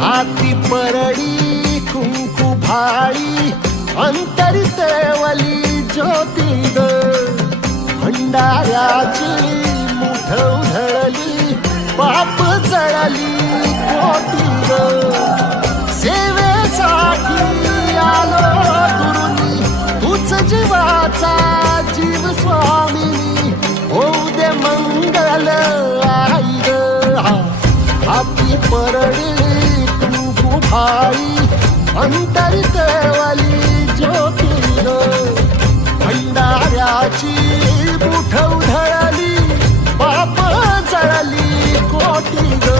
हाती परडी कुंकू भाळी अंतरी तेवली ज्योती ग भंडाऱ्याची मुठ उधळली पाप जळली कोटी ग सेवेसाठी आलो दुरुनी तूच जीवाचा जीव स्वामिनी होऊ दे मंगल आई ग हाती परडी कुंकू भाळी अंतरी तेवली ज्योती ग भंडाऱ्याची मुठ उधळली पाप जळली कोटी ग